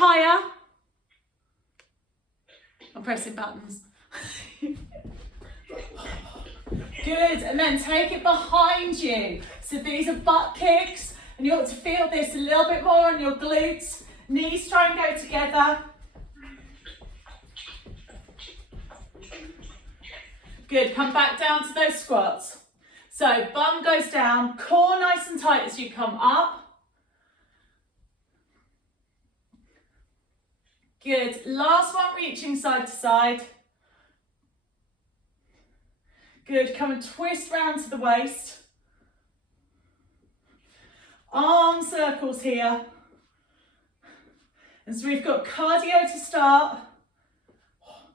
higher. I'm pressing buttons. Good, and then take it behind you. So these are butt kicks, and you ought to feel this a little bit more on your glutes. Knees try and go together. Good, come back down to those squats. So bum goes down, core nice and tight as you come up. Good, last one, reaching side to side. Good, come and twist round to the waist. Arm circles here. And so we've got cardio to start,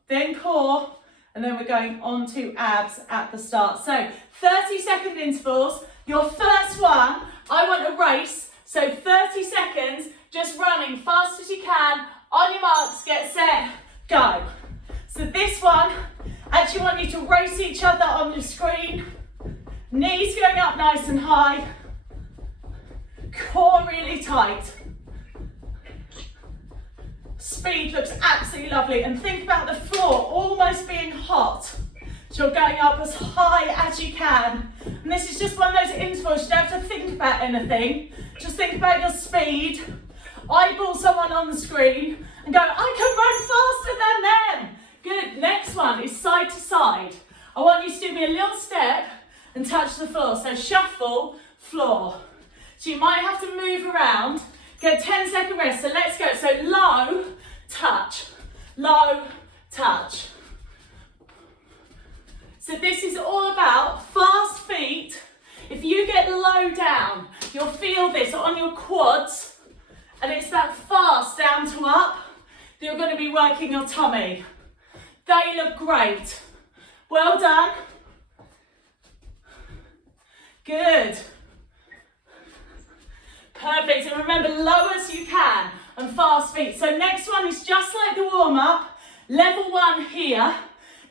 then core, and then we're going on to abs at the start. So 30-second intervals. Your first one, I want a race. So 30 seconds, just running fast as you can. On your marks, get set, go. So this one, I actually want you to race each other on your screen. Knees going up nice and high. Core really tight. Speed looks absolutely lovely. And think about the floor almost being hot. So you're going up as high as you can. And this is just one of those intervals, you don't have to think about anything. Just think about your speed. Eyeball someone on the screen and go, I can run faster than them. Good, next one is side to side. I want you to do me a little step and touch the floor. So shuffle, floor. So you might have to move around, get 10-second rest. So let's go. So low, touch, low, touch. So this is all about fast feet. If you get low down, you'll feel this on your quads. And it's that fast down to up that you're going to be working your tummy. They look great. Well done. Good. Perfect. And remember, low as you can and fast feet. So next one is just like the warm-up. Level 1 here.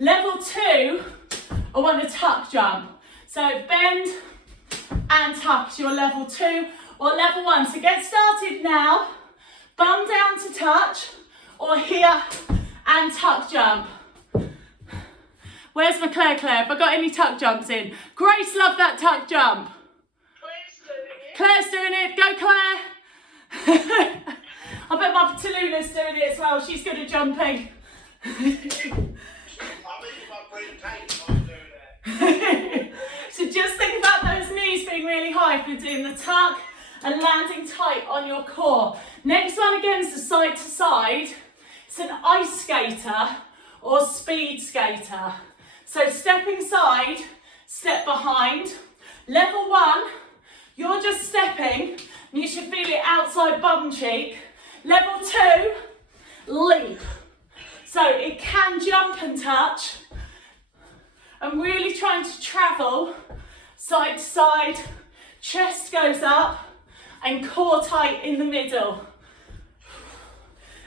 Level 2, I want a tuck jump. So bend and tuck is your level 2. Or level 1, so get started now, bum down to touch, or here and tuck jump. Where's my Claire? Have I got any tuck jumps in? Grace, love that tuck jump. Claire's doing it, go Claire. I bet my Tallulah's doing it as well, she's good at jumping. So just think about those knees being really high if you're doing the tuck and landing tight on your core. Next one again is the side to side. It's an ice skater or speed skater. So stepping side, step behind. Level 1, you're just stepping and you should feel it outside bum cheek. Level 2, leap. So it can jump and touch. I'm really trying to travel side to side, chest goes up, and core tight in the middle.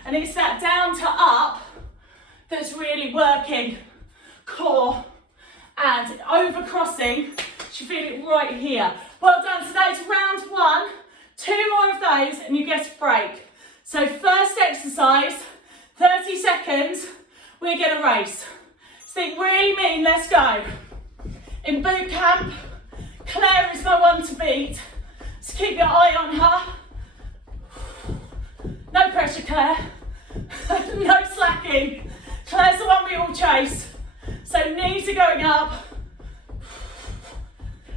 And it's that down to up that's really working core and over crossing. You should feel it right here. Well done. So that's round 1. 2 more of those and you get a break. So first exercise, 30 seconds, we're going to race. So think really mean, let's go. In boot camp, Claire is my one to beat. So keep your eye on her. No pressure, Claire. No slacking. Claire's the one we all chase. So knees are going up.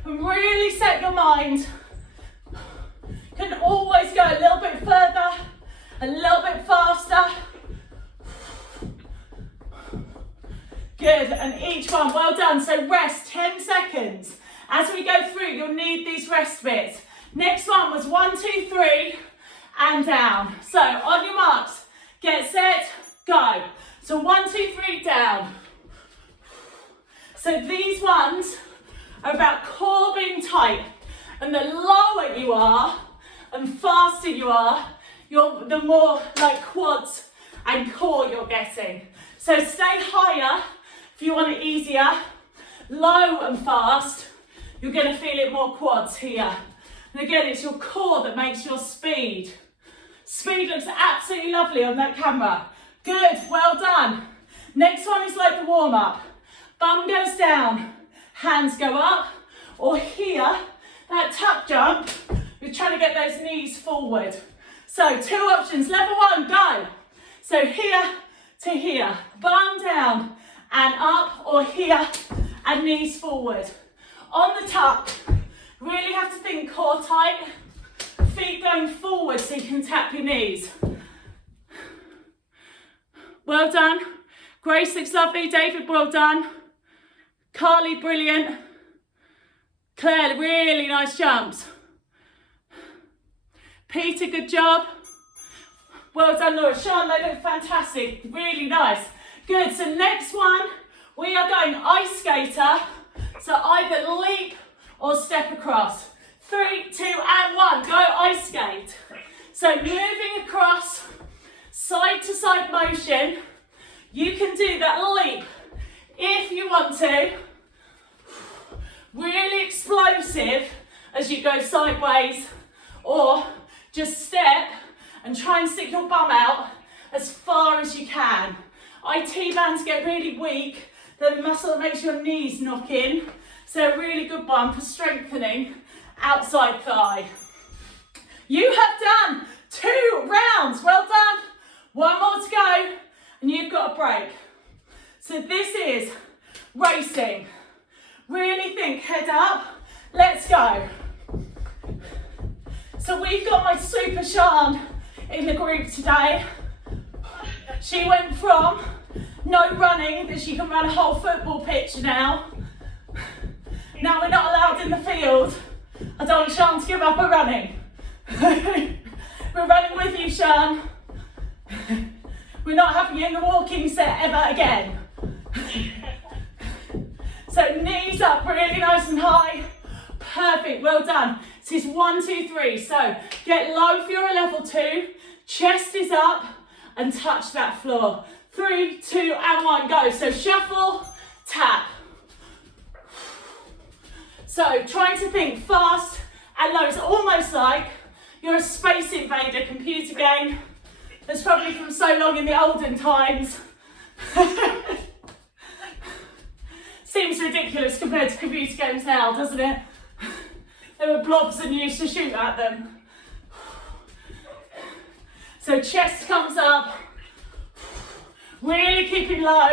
And really set your mind. Can always go a little bit further, a little bit faster. Good, and each one, well done. So rest 10 seconds. As we go through, you'll need these rest bits. Next one was 1, 2, 3, and down. So on your marks, get set, go. So 1, 2, 3, down. So these ones are about core being tight. And the lower you are and faster you are, the more like quads and core you're getting. So stay higher if you want it easier. Low and fast, you're going to feel it more quads here. And again, it's your core that makes your speed. Speed looks absolutely lovely on that camera. Good, well done. Next one is like the warm-up. Bum goes down, hands go up, or here, that tuck jump, we're trying to get those knees forward. So 2 options, level 1, go. So here to here, bum down and up, or here and knees forward. On the tuck, really have to think core tight, feet going forward so you can tap your knees. Well done. Grace looks lovely. David, well done. Carly, brilliant. Claire, really nice jumps. Peter, good job. Well done, Laura. Sean, they look fantastic. Really nice. Good. So next one, we are going ice skater. So either leap or step across. 3, 2, and 1. Go ice skate. So moving across, side to side motion. You can do that leap if you want to. Really explosive as you go sideways, or just step and try and stick your bum out as far as you can. IT bands get really weak, the muscle that makes your knees knock in. So a really good one for strengthening outside thigh. You have done 2 rounds, well done. 1 more to go and you've got a break. So this is racing. Really think, head up, let's go. So we've got my Super Shan in the group today. She went from no running, that she can run a whole football pitch now. Now we're not allowed in the field. I don't want Shan to give up her running. We're running with you, Shan. We're not having you in the walking set ever again. So knees up, really nice and high. Perfect, well done. This is 1, 2, 3. So get low for your level 2. Chest is up and touch that floor. 3, 2, and 1, go. So shuffle, tap. So trying to think fast and low. It's almost like you're a Space Invader computer game. That's probably from so long in the olden times. Seems ridiculous compared to computer games now, doesn't it? There were blobs and you used to shoot at them. So chest comes up. Really keeping low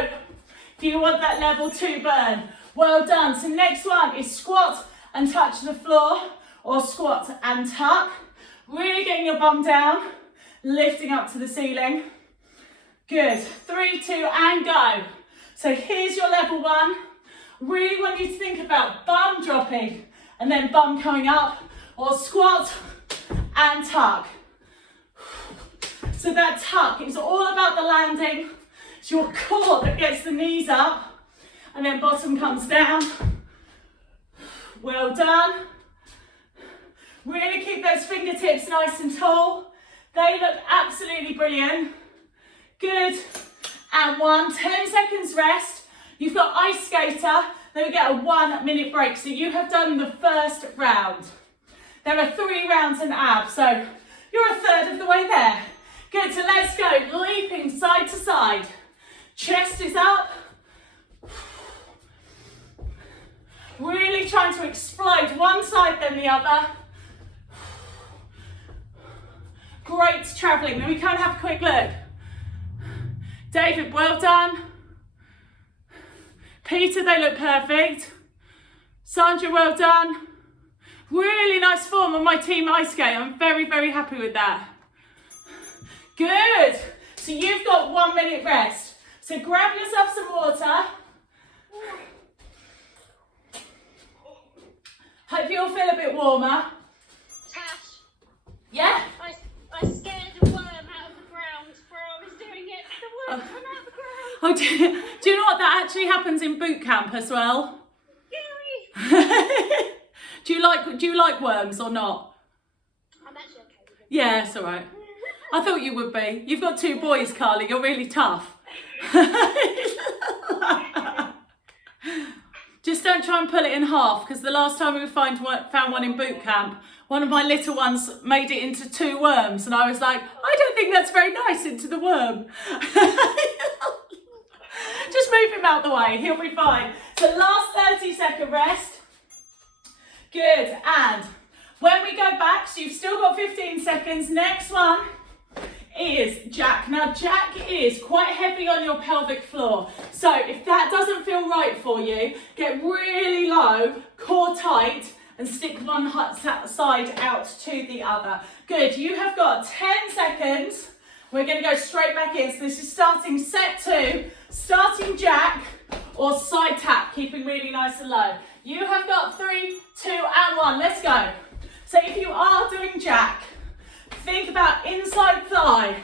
if you want that level 2 burn. Well done. So next one is squat and touch the floor, or squat and tuck. Really getting your bum down, lifting up to the ceiling. Good. 3, 2, and go. So here's your level 1. Really want you to think about bum dropping and then bum coming up, or squat and tuck. So that tuck is all about the landing. It's your core that gets the knees up and then bottom comes down. Well done. Really keep those fingertips nice and tall. They look absolutely brilliant. Good. And 1, 10 seconds rest. You've got ice skater, then we get a 1 minute break. So you have done the first round. There are 3 rounds in abs, so you're a third of the way there. Good, so let's go. Leaping side to side. Chest is up. Really trying to explode one side then the other. Great travelling. Then we can have a quick look. David, well done. Peter, they look perfect. Sandra, well done. Really nice form on my team ice skate. I'm very, very happy with that. Good. So you've got 1 minute rest. So grab yourself some water. Hope you all feel a bit warmer. Tash. Yeah? I scared a worm out of the ground where I was doing it. The worm came out of the ground. Oh, do you know what? That actually happens in boot camp as well. Scary. Do you like worms or not? I'm actually okay with it. Yeah, it's all right. I thought you would be. You've got 2 boys, Carly. You're really tough. Do Just don't try and pull it in half, because the last time we found one in boot camp, one of my little ones made it into 2 worms, and I was like, I don't think that's very nice into the worm. Just move him out the way, he'll be fine. So last 30-second rest. Good, and when we go back, so you've still got 15 seconds, next one is jack. Now jack is quite heavy on your pelvic floor, so if that doesn't feel right for you, get really low, core tight, and stick one side out to the other. Good, you have got 10 seconds. We're going to go straight back in. So this is starting set 2, starting jack or side tap, keeping really nice and low. You have got 3, 2, and 1. Let's go. So if you are doing jack, think about inside thigh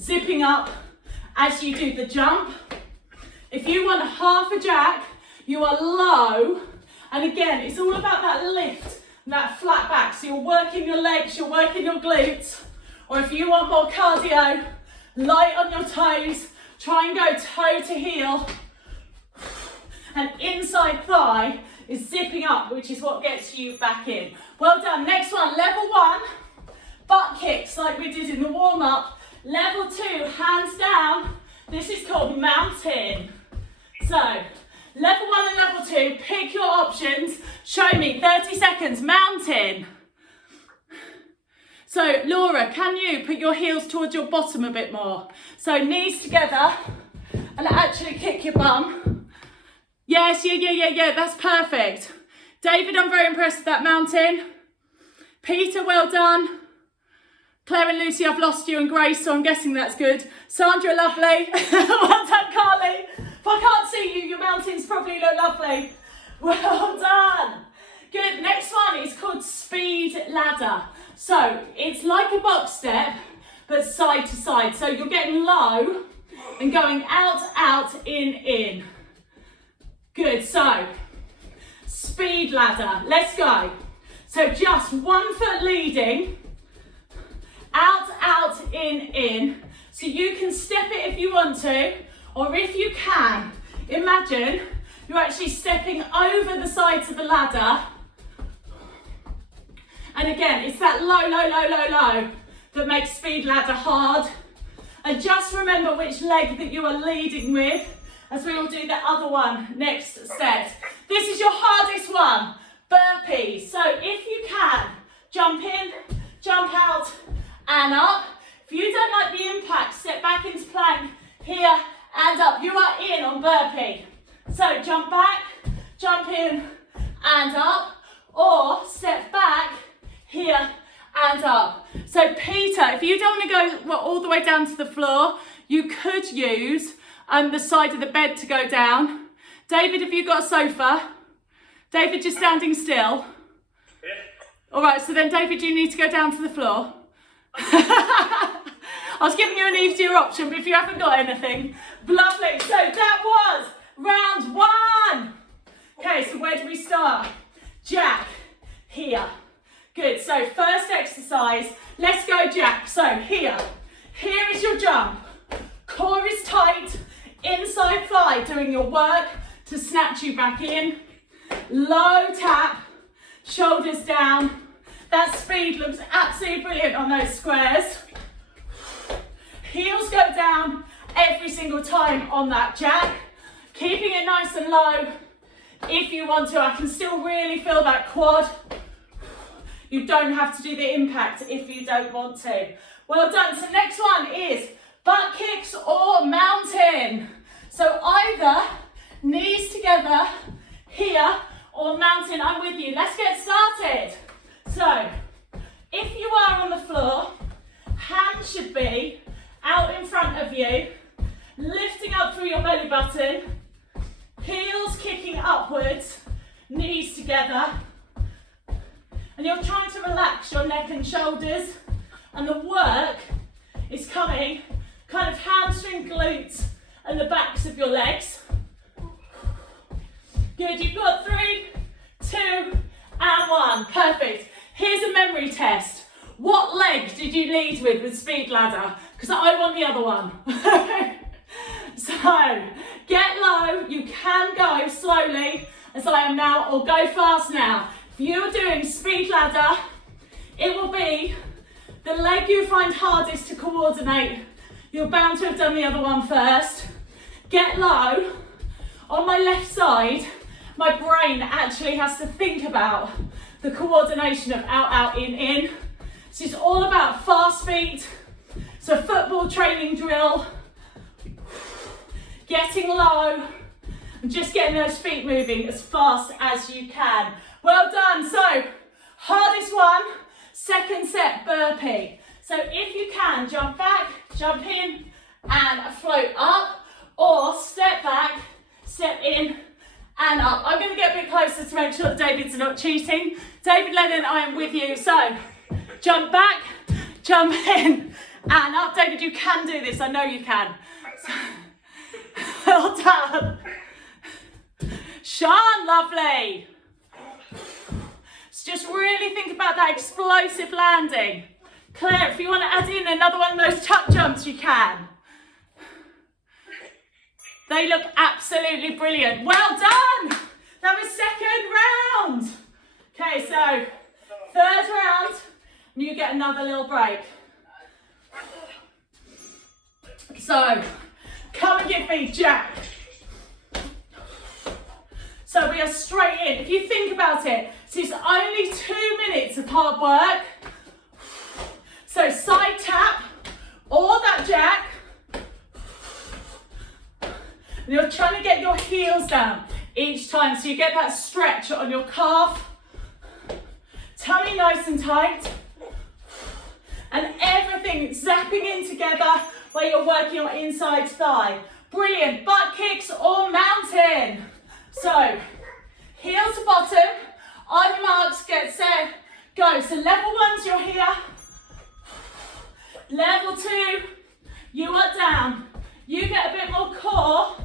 zipping up as you do the jump. If you want half a jack, you are low. And again, it's all about that lift and that flat back. So you're working your legs, you're working your glutes. Or if you want more cardio, light on your toes, try and go toe to heel. And inside thigh is zipping up, which is what gets you back in. Well done. Next one, level 1, butt kicks like we did in the warm-up. Level 2, hands down. This is called mountain. So, level 1 and level 2, pick your options. Show me, 30 seconds, mountain. So, Laura, can you put your heels towards your bottom a bit more? So, knees together and actually kick your bum. Yes, yeah, that's perfect. David, I'm very impressed with that mountain. Peter, well done. Claire and Lucy, I've lost you, and Grace, so I'm guessing that's good. Sandra, lovely. Well done, Carly. If I can't see you, your mountains probably look lovely. Well done. Good, next one is called speed ladder. So it's like a box step, but side to side. So you're getting low and going out, in. Good, so speed ladder, let's go. So just 1 foot leading, out, in. So you can step it if you want to, or if you can, imagine you're actually stepping over the sides of the ladder. And again, it's that low that makes speed ladder hard. And just remember which leg that you are leading with, as we will do the other one next set. This is your hardest one, burpees. So if you can, jump in, jump out, and up. If you don't like the impact, step back into plank, here, and up. You are in on burpee. So jump back, jump in, and up, or step back, here, and up. So Peter, if you don't want to go all the way down to the floor, you could use the side of the bed to go down. David, have you got a sofa? David, just standing still. Yeah. All right, so then David, you need to go down to the floor. I was giving you an easier option, but if you haven't got anything, lovely. So that was round 1. Okay, so where do we start? Jack, here. Good, so first exercise, let's go jack. So here is your jump. Core is tight, inside thigh, doing your work to snatch you back in. Low tap, shoulders down. That speed looks absolutely brilliant on those squares. Heels go down every single time on that jack. Keeping it nice and low. If you want to, I can still really feel that quad. You don't have to do the impact if you don't want to. Well done. So next one is butt kicks or mountain. So either knees together here or mountain. I'm with you. Let's get started. So if you are on the floor, hands should be out in front of you, lifting up through your belly button, heels kicking upwards, knees together. And you're trying to relax your neck and shoulders, and the work is coming kind of hamstring, glutes, and the backs of your legs. Good, you've got 3, 2, and 1. Perfect. Here's a memory test. What leg did you lead with speed ladder? Because I want the other one. So, get low. You can go slowly as I am now, or go fast now. If you're doing speed ladder, it will be the leg you find hardest to coordinate. You're bound to have done the other one first. Get low. On my left side, my brain actually has to think about the coordination of out, out, in. So it's all about fast feet. So football training drill, getting low, and just getting those feet moving as fast as you can. Well done. So hardest one, second set burpee. So if you can, jump back, jump in, and float up, or step back, step in, and up. I'm going to get a bit closer to make sure that David's not cheating. David Lennon, I am with you. So jump back, jump in, and up. David, you can do this. I know you can. So, well done. Sean, lovely. So just really think about that explosive landing. Claire, if you want to add in another one of those tuck jumps, you can. They look absolutely brilliant. Well done. That was second round. Okay, so third round, and you get another little break. So, come and give me Jack. So we are straight in. If you think about it, so it's only 2 minutes of hard work. So side tap, or that Jack. And you're trying to get your heels down each time, so you get that stretch on your calf. Tummy nice and tight. And everything zapping in together where you're working your inside thigh. Brilliant. Butt kicks or mountain. So, heel to bottom. On your marks, get set, go. So level 1's you're here. Level 2, you are down. You get a bit more core.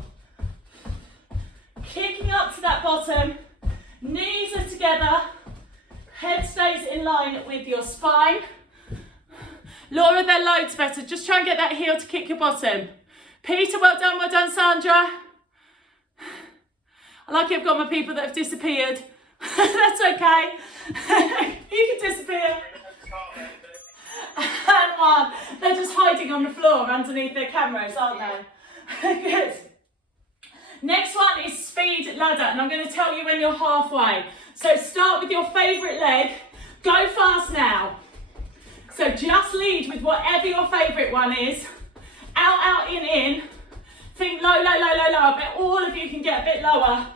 Kicking up to that bottom. Knees are together. Head stays in line with your spine. Laura, their load's better. Just try and get that heel to kick your bottom. Peter, well done, Sandra. I like I've got my people that have disappeared. That's okay. You can disappear. And one. They're just hiding on the floor underneath their cameras, aren't they? Good. Next one is speed ladder, and I'm going to tell you when you're halfway. So start with your favourite leg. Go fast now. So just lead with whatever your favourite one is. Out, out, in. Think low, low, low, low, low. I bet all of you can get a bit lower.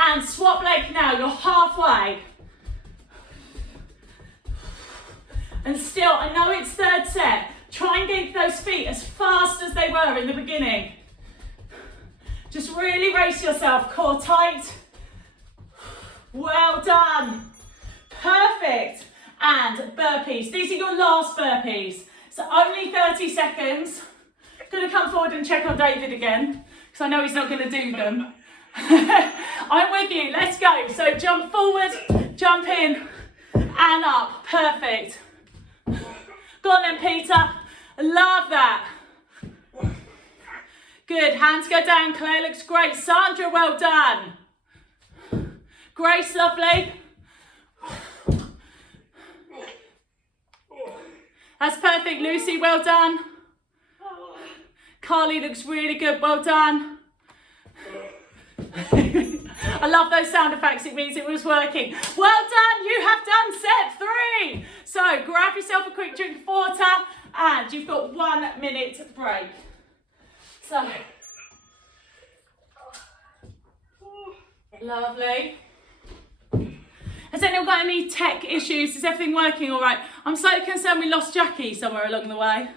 And swap leg now. You're halfway. And still, I know it's third set. Try and get those feet as fast as they were in the beginning. Just really race yourself, core tight. Well done. Perfect. And burpees. These are your last burpees. So only 30 seconds. I'm going to come forward and check on David again, because I know he's not going to do them. I'm with you. Let's go. So jump forward, jump in, and up. Perfect. Go on then, Peter. Love that. Good. Hands go down. Claire looks great. Sandra, well done. Grace, lovely. That's perfect. Lucy, well done. Carly looks really good. Well done. I love those sound effects. It means it was working. Well done. You have done set 3. So grab yourself a quick drink of water, and you've got 1 minute break. So, lovely. Has anyone got any tech issues? Is everything working all right? I'm slightly concerned we lost Jackie somewhere along the way.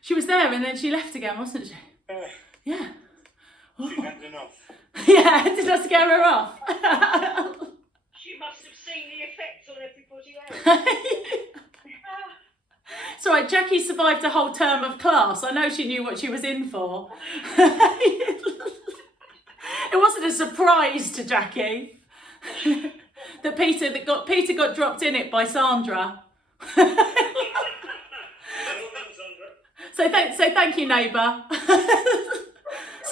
She was there and then she left again, wasn't she? Yeah. She had enough. Yeah, did I scare her off? She must have seen the effects on everybody else. It's all right, Jackie survived a whole term of class. I know she knew what she was in for. It wasn't a surprise to Jackie that Peter got dropped in it by Sandra. So thank you, neighbour.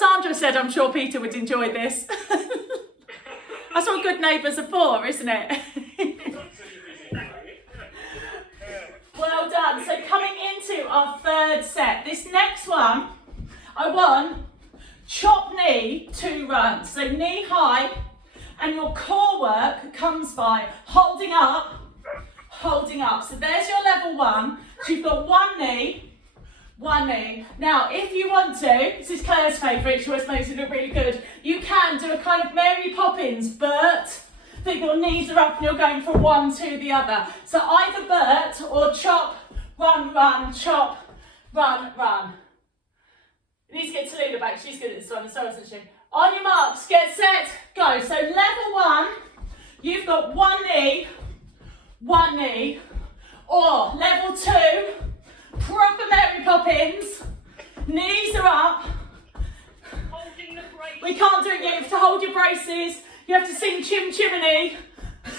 Sandra said, I'm sure Peter would enjoy this. That's what good neighbours are for, isn't it? Well done. So coming into our third set, this next one, I want chop knee, 2 runs. So knee high, and your core work comes by holding up, holding up. So there's your level 1. So you've got 1 knee, 1 knee. Now, if you want to, this is Claire's favourite, she always makes it look really good. You can do a kind of Mary Poppins, but that your knees are up and you're going from one to the other. So either Bert or chop, run, run, chop, run, run. You need to get Tallulah back, she's good at this one, so isn't she? On your marks, get set, go. So level 1, you've got 1 knee, 1 knee, or level 2, proper Mary Poppins, knees are up. Holding the brace. We can't do it yet, you have to hold your braces, you have to sing Chim Chimney.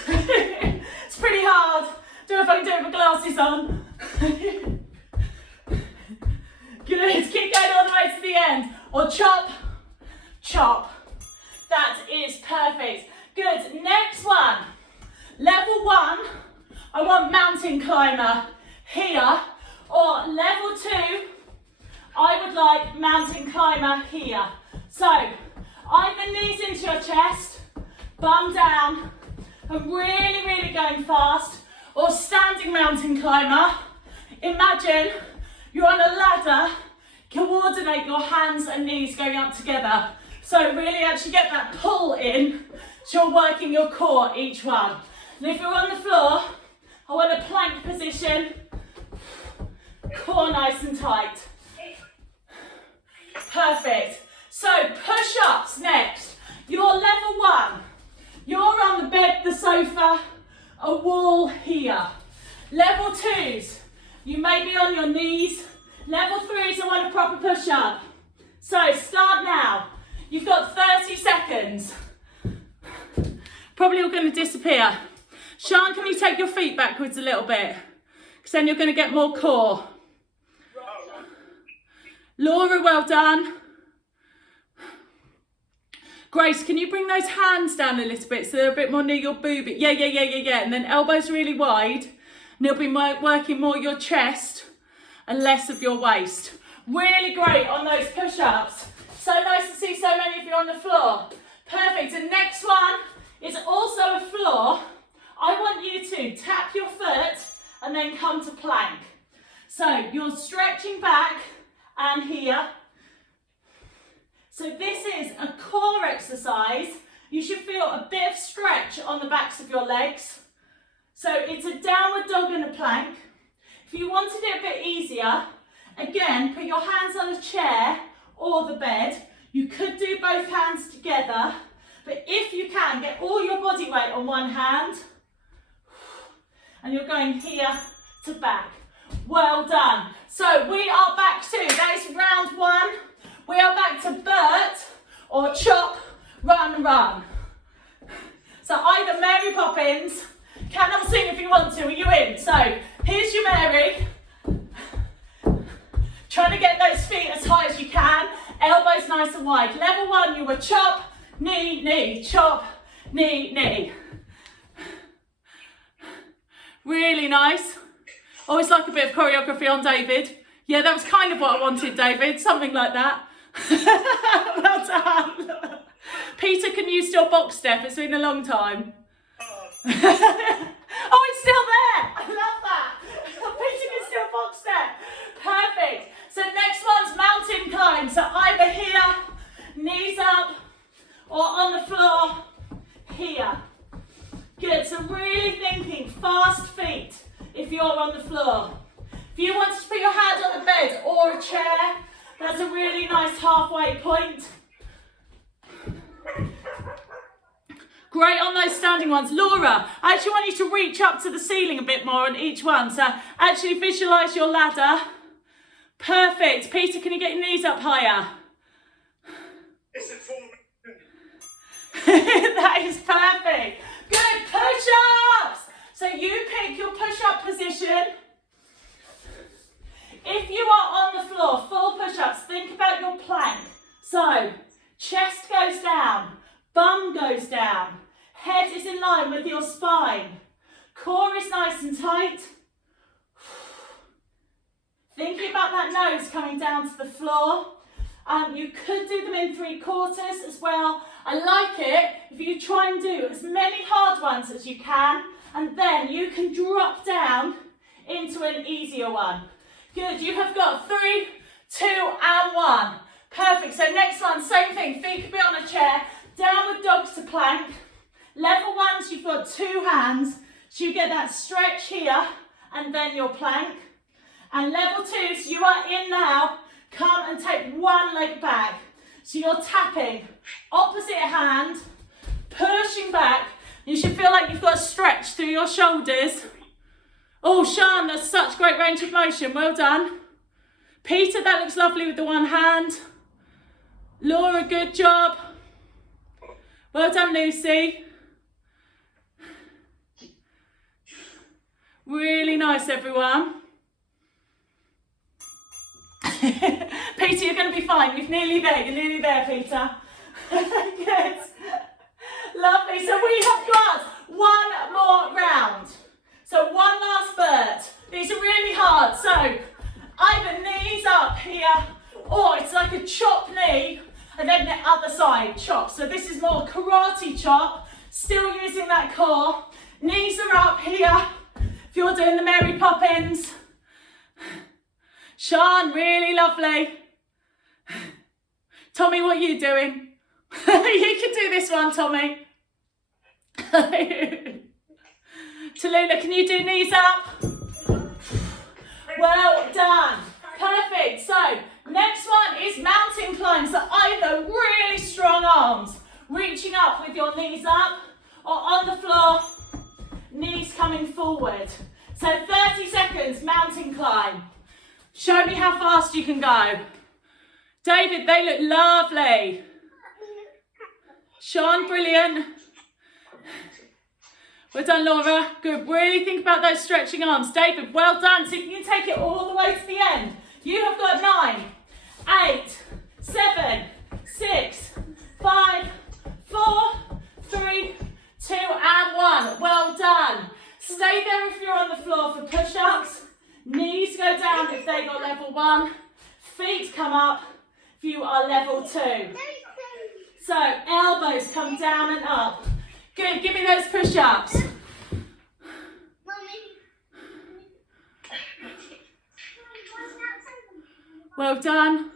It's pretty hard. Don't know if I can do it with my glasses on. Good, keep going all the way to the end. Or chop, chop. That is perfect. Good, next one. Level 1, I want mountain climber here. Or level 2, I would like mountain climber here. So, either knees into your chest, bum down, and really, really going fast, or standing mountain climber. Imagine you're on a ladder, coordinate your hands and knees going up together. So really actually get that pull in, so you're working your core each one. And if you're on the floor, I want a plank position, core nice and tight. Perfect. So push-ups next. You're level 1. You're on the bed, the sofa, a wall here. Level 2s, you may be on your knees. Level 3s, I want a proper push-up. So start now. You've got 30 seconds. Probably all going to disappear. Sian, can you take your feet backwards a little bit? Because then you're going to get more core. Laura, well done. Grace, can you bring those hands down a little bit so they're a bit more near your boob? Yeah. And then elbows really wide. And you'll be working more your chest and less of your waist. Really great on those push-ups. So nice to see so many of you on the floor. Perfect. And next one is also a floor. I want you to tap your foot and then come to plank. So you're stretching back and here. So this is a core exercise. You should feel a bit of stretch on the backs of your legs. So it's a downward dog and a plank. If you wanted it a bit easier, again, put your hands on a chair or the bed. You could do both hands together, but if you can, get all your body weight on one hand, and you're going here to back. Well done. So we are back to, that is round 1. We are back to Bert or chop, run, run. So either Mary Poppins, cannot sing if you want to, are you in? So here's your Mary. Trying to get those feet as high as you can, elbows nice and wide. Level 1, you were chop, knee, knee, chop, knee, knee. Really nice. Always like a bit of choreography on David. Yeah, that was kind of what I wanted, David, something like that. Well done. Peter, can you still box step? It's been a long time. Oh, it's still there. I love that. Peter can still box step. Perfect. So next one's mountain climb. So either here, knees up, or on the floor, here. Good. So really thinking fast feet if you're on the floor. If you want to put your hand on the bed or a chair, that's a really nice halfway point. Great on those standing ones. Laura, I actually want you to reach up to the ceiling a bit more on each one. So actually visualise your ladder. Perfect. Peter, can you get your knees up higher? It's a formation. That is perfect. Good. Push-ups. So you pick your push-up position. If you are on the floor, full push-ups, think about your plank. So, chest goes down, bum goes down, head is in line with your spine, core is nice and tight. Thinking about that nose coming down to the floor. You could do them in 3/4 as well. I like it if you try and do as many hard ones as you can, and then you can drop down into an easier one. Good, you have got 3, 2 and 1. Perfect, so next one, same thing, feet can be on a chair, downward dogs to plank. Level 1, so you've got 2 hands, so you get that stretch here, and then your plank. And level 2, so you are in now, come and take one leg back. So you're tapping, opposite hand, pushing back. You should feel like you've got a stretch through your shoulders. Oh, Sean, that's such great range of motion, well done. Peter, that looks lovely with the one hand. Laura, good job. Well done, Lucy. Really nice, everyone. Peter, you're going to be fine. You're nearly there, Peter. Good. Lovely. So we have got one more round. So one last spurt. These are really hard. So either knees up here, or it's like a chop knee, and then the other side chop. So this is more karate chop, still using that core. Knees are up here. If you're doing the Mary Poppins. Sean, really lovely. Tommy, what are you doing? You can do this one, Tommy. Tallulah, can you do knees up? Well done. Perfect. So, next one is mountain climb. So either really strong arms, reaching up with your knees up, or on the floor, knees coming forward. So 30 seconds, mountain climb. Show me how fast you can go. David, they look lovely. Sean, brilliant. Well done, Laura. Good. Really think about those stretching arms. David, well done. So if you can take it all the way to the end. You have got 9, 8, 7, 6, 5, 4, 3, 2 and 1. Well done. Stay there if you're on the floor for push-ups. Knees go down if they got level 1. Feet come up if you are level 2. So elbows come down and up. Good, give me those push-ups. Well done.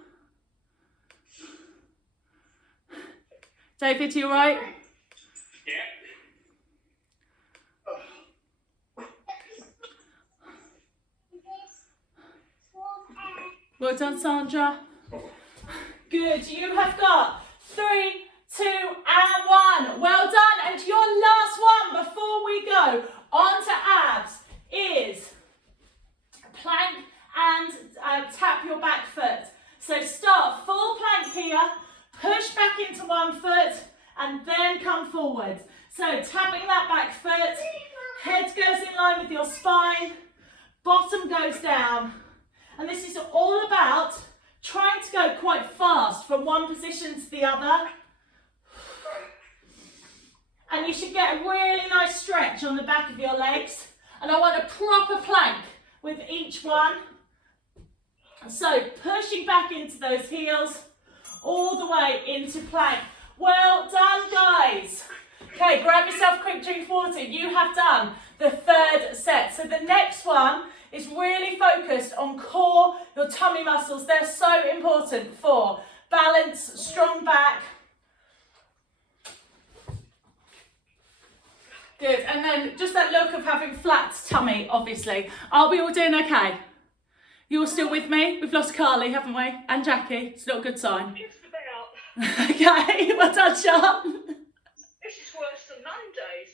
David, you all right? Yeah. Well done, Sandra. Good, you have got 3, 2 and 1. Well done. And your last one before we go on to abs is plank and tap your back foot. So start full plank here, push back into one foot and then come forward. So tapping that back foot, head goes in line with your spine, bottom goes down. And this is all about trying to go quite fast from one position to the other. And you should get a really nice stretch on the back of your legs. And I want a proper plank with each one. So pushing back into those heels, all the way into plank. Well done, guys. Okay, grab yourself a quick drink of water. You have done the 3rd set. So the next one is really focused on core, your tummy muscles. They're so important for balance, strong back. Good, and then just that look of having flat tummy, obviously. Are we all doing okay? You all still with me? We've lost Carly, haven't we? And Jackie. It's not a good sign. Just about. Okay, well done, Sean. This is worse than Mondays.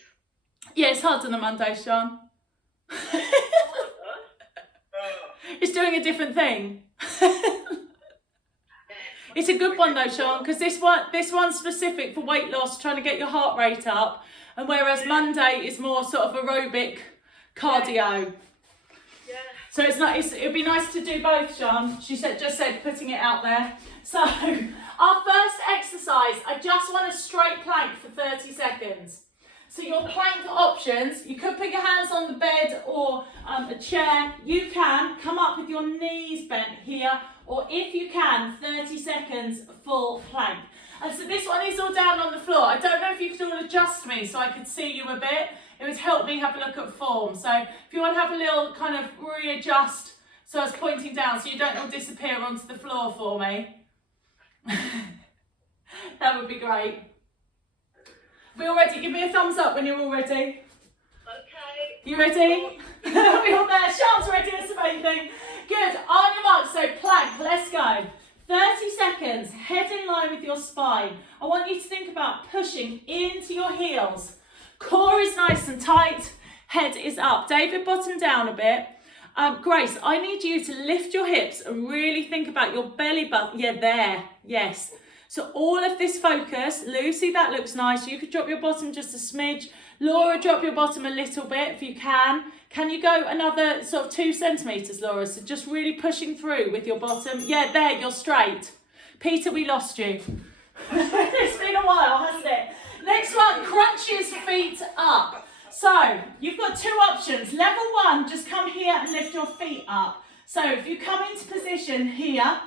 Yeah, it's harder than Monday, Sean. It's doing a different thing. It's a good one though, Sean, because this one's specific for weight loss, trying to get your heart rate up, and whereas Monday is more sort of aerobic cardio. Yeah. So it'd be nice to do both, Sean. She just said putting it out there. So our first exercise, I just want a straight plank for 30 seconds. So your plank options, you could put your hands on the bed or a chair. You can come up with your knees bent here, or if you can, 30 seconds full plank. And so this one is all down on the floor. I don't know if you could all adjust me so I could see you a bit. It would help me have a look at form. So if you want to have a little kind of readjust, so I was pointing down so you don't all disappear onto the floor for me. That would be great. We all ready? Give me a thumbs up when you're all ready. Okay. You ready? We're all there. Sean's ready. That's amazing. Good. On your mark. So plank. Let's go. 30 seconds. Head in line with your spine. I want you to think about pushing into your heels. Core is nice and tight. Head is up. David, bottom down a bit. Grace, I need you to lift your hips and really think about your belly button. Yeah, there. Yes. So all of this focus. Lucy, that looks nice. You could drop your bottom just a smidge. Laura, drop your bottom a little bit if you can. Can you go another sort of 2 centimetres, Laura? So just really pushing through with your bottom. Yeah, there, you're straight. Peter, we lost you. It's been a while, hasn't it? Next one, crunches feet up. So you've got 2 options. Level 1, just come here and lift your feet up. So if you come into position here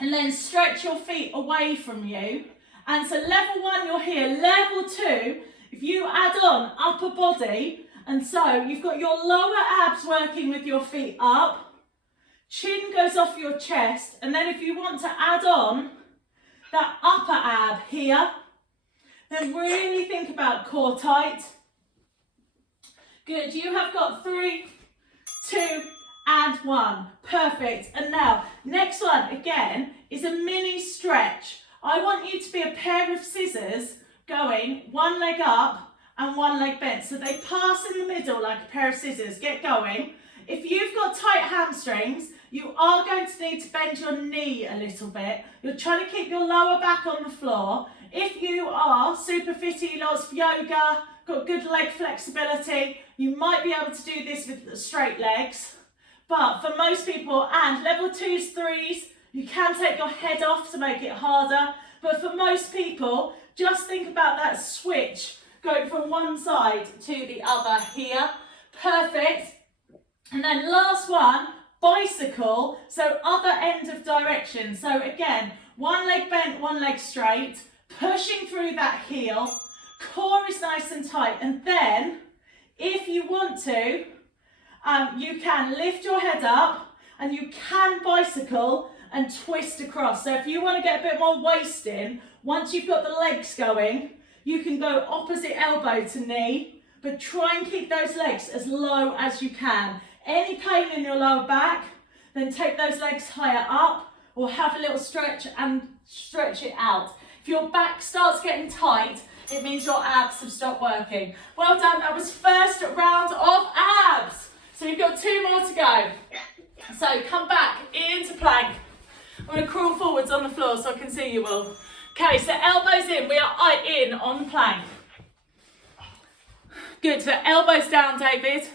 and then stretch your feet away from you. And so level 1, you're here. Level 2, if you add on upper body, and so you've got your lower abs working with your feet up, chin goes off your chest, and then if you want to add on that upper ab here, then really think about core tight. Good, you have got 3, 2, and 1. Perfect. And now, next one, again, is a mini stretch. I want you to be a pair of scissors going 1 leg up and 1 leg bent. So they pass in the middle like a pair of scissors. Get going. If you've got tight hamstrings, you are going to need to bend your knee a little bit. You're trying to keep your lower back on the floor. If you are super fitty, lots of yoga, got good leg flexibility, you might be able to do this with straight legs. But for most people, and level 2s, 3s, you can take your head off to make it harder. But for most people, just think about that switch going from one side to the other here. Perfect. And then last one, bicycle. So other end of direction. So again, 1 leg bent, 1 leg straight, pushing through that heel. Core is nice and tight. And then, if you want to, you can lift your head up and you can bicycle and twist across. So if you want to get a bit more waist in, once you've got the legs going, you can go opposite elbow to knee, but try and keep those legs as low as you can. Any pain in your lower back, then take those legs higher up or have a little stretch and stretch it out. If your back starts getting tight, it means your abs have stopped working. Well done, that was first round of abs. So you've got 2 more to go. So come back into plank. I'm going to crawl forwards on the floor so I can see you all. Okay, so elbows in. We are in on plank. Good, so elbows down, David.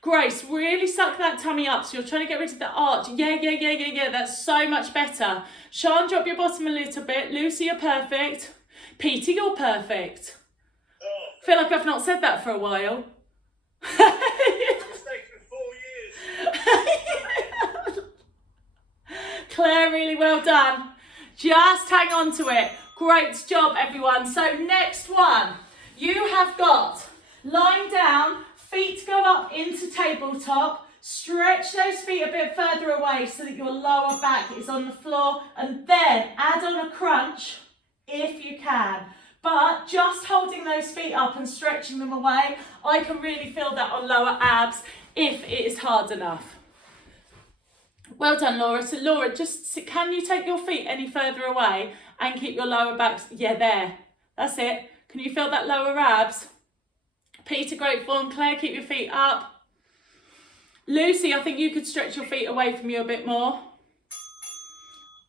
Grace, really suck that tummy up. So you're trying to get rid of the arch. Yeah. That's so much better. Sean, drop your bottom a little bit. Lucy, you're perfect. Peter, you're perfect. I feel like I've not said that for a while. Claire, really well done. Just hang on to it. Great job, everyone. So next one, you have got lying down, feet go up into tabletop, stretch those feet a bit further away so that your lower back is on the floor, and then add on a crunch if you can. But just holding those feet up and stretching them away, I can really feel that on lower abs if it is hard enough. Well done, Laura. So Laura, just can you take your feet any further away and keep your lower back? Yeah, there. That's it. Can you feel that lower abs? Peter, great form. Claire, keep your feet up. Lucy, I think you could stretch your feet away from you a bit more.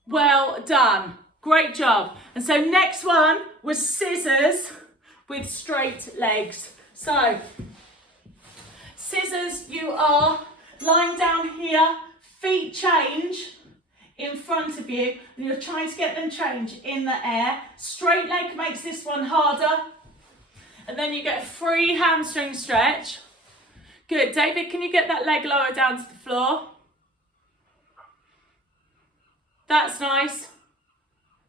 Well done. Great job. And so next one was scissors with straight legs. So scissors, you are Lying down here, feet change in front of you, and you're trying to get them change in the air. Straight leg makes this one harder. And then you get a free hamstring stretch. Good. David, can you get that leg lower down to the floor? That's nice.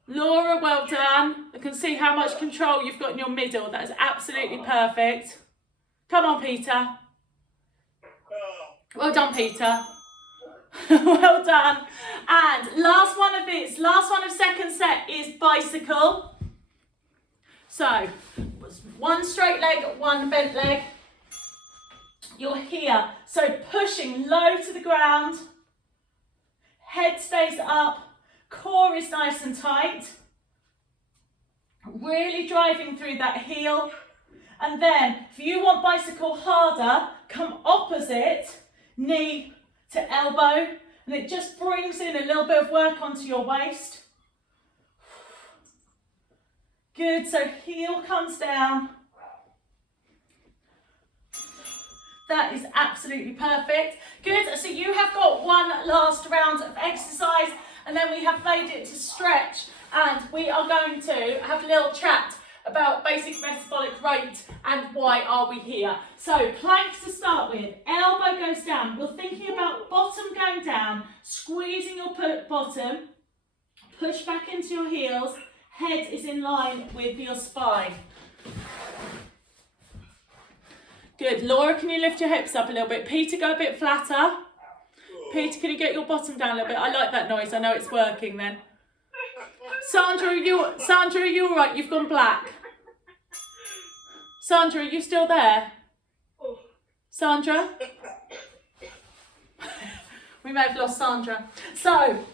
Laura, well done. I can see how much control you've got in your middle. That is absolutely perfect. Come on, Peter. Well done, Peter. Well done. And last one of second set is bicycle. So, one straight leg, one bent leg. You're here. So pushing low to the ground. Head stays up. Core is nice and tight. Really driving through that heel. And then, if you want bicycle harder, come opposite, knee to elbow. And it just brings in a little bit of work onto your waist. Good, so heel comes down. That is absolutely perfect. Good, so you have got one last round of exercise, and then we have made it to stretch, and we are going to have a little chat about basic metabolic rate and why are we here. So planks to start with, elbow goes down. We're thinking about bottom going down, squeezing your bottom, push back into your heels, head is in line with your spine. Good. Laura, can you lift your hips up a little bit? Peter, go a bit flatter. Peter, can you get your bottom down a little bit? I like that noise. I know it's working then. Sandra, are you all right? You've gone black. Sandra, are you still there? Sandra? We may have lost Sandra. So,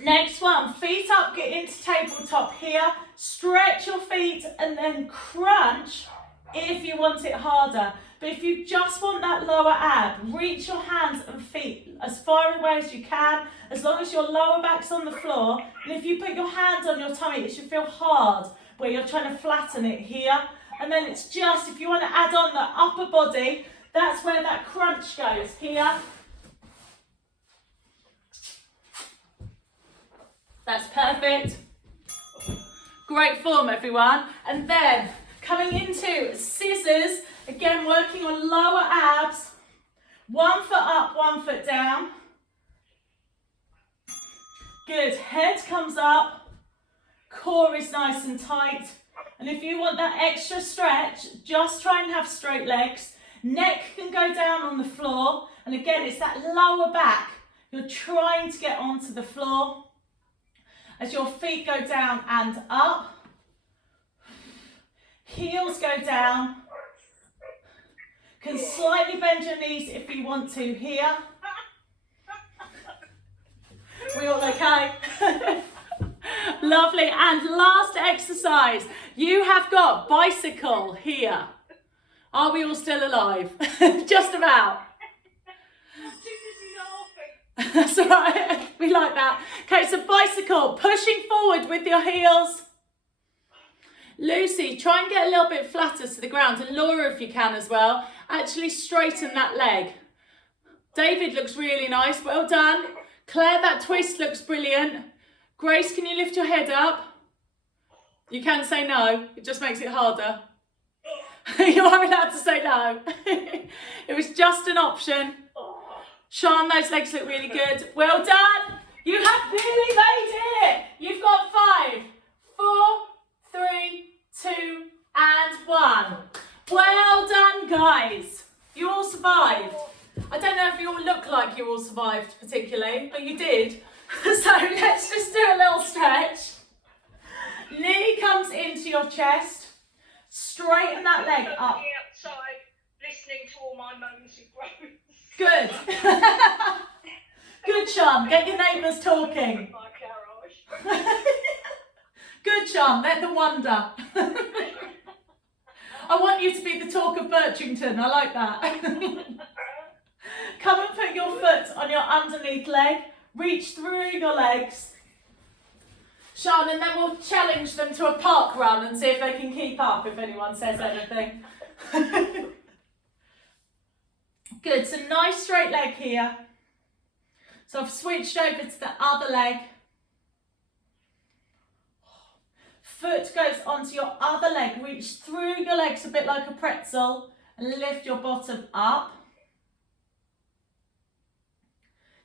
next one. Feet up, get into tabletop here. Stretch your feet and then crunch if you want it harder. But if you just want that lower ab, reach your hands and feet as far away as you can, as long as your lower back's on the floor. And if you put your hands on your tummy, it should feel hard, where you're trying to flatten it here. And then it's just, if you want to add on the upper body, that's where that crunch goes, here. That's perfect. Great form, everyone. And then, coming into scissors, again working on lower abs, 1 foot up, 1 foot down. Good, head comes up, core is nice and tight. And if you want that extra stretch, just try and have straight legs. Neck can go down on the floor. And again, it's that lower back. You're trying to get onto the floor. As your feet go down and up. Heels go down. Can slightly bend your knees if you want to here. We all okay? Lovely. And last exercise. You have got bicycle here. Are we all still alive? Just about. That's all right. We like that. Okay, so bicycle. Pushing forward with your heels. Lucy, try and get a little bit flatter to the ground, and Laura, if you can as well, actually straighten that leg. David looks really nice, well done. Claire, that twist looks brilliant. Grace, can you lift your head up? You can say no, it just makes it harder. You are allowed to say no. It was just an option. Sean, those legs look really good. Well done. You have nearly made it. You've got 5, 4, 3, 2, and 1. Well done, guys. You all survived. I don't know if you all look like you all survived particularly, but you did. So let's just do a little stretch. Knee comes into your chest. Straighten that leg up. Outside, listening to all my moans and groans. Good. Good, Sean. Get your neighbours talking. My garage. Good, Sean. Let them wonder. I want you to be the talk of Birchington. I like that. Come and put your foot on your underneath leg. Reach through your legs. Sean, and then we'll challenge them to a park run and see if they can keep up if anyone says anything. Good, so nice straight leg here. So I've switched over to the other leg. Foot goes onto your other leg. Reach through your legs a bit like a pretzel and lift your bottom up.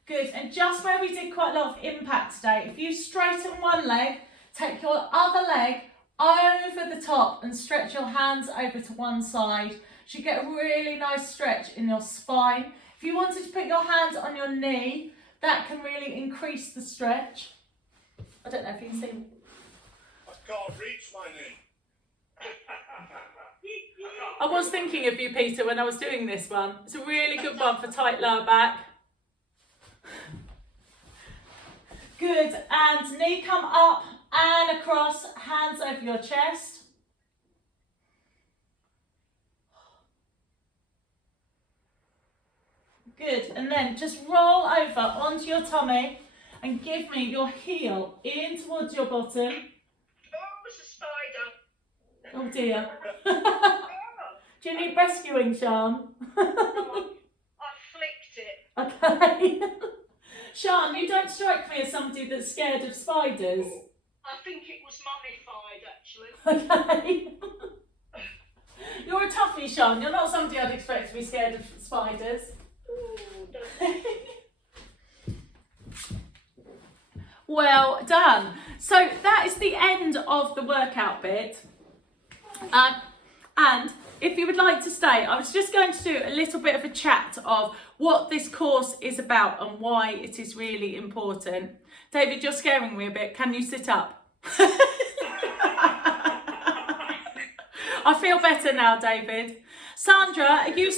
Good, and just where we did quite a lot of impact today, if you straighten one leg, take your other leg over the top and stretch your hands over to one side. You get a really nice stretch in your spine. If you wanted to put your hands on your knee, that can really increase the stretch. I don't know if you can see. I can't reach my knee. I was thinking of you, Peter, when I was doing this one. It's a really good one for tight lower back. Good, and knee come up and across, hands over your chest. Good, and then just roll over onto your tummy and give me your heel in towards your bottom. Oh, it's a spider. Oh dear. Do you need rescuing, Sian? I flicked it. Okay. Sian, you don't strike me as somebody that's scared of spiders. I think it was mummified, actually. Okay. You're a toughie, Sian. You're not somebody I'd expect to be scared of spiders. Ooh, don't- Well done. So that is the end of the workout bit. And if you would like to stay, I was just going to do a little bit of a chat of what this course is about and why it is really important. David, you're scaring me a bit. Can you sit up? I feel better now, David. Sandra, are you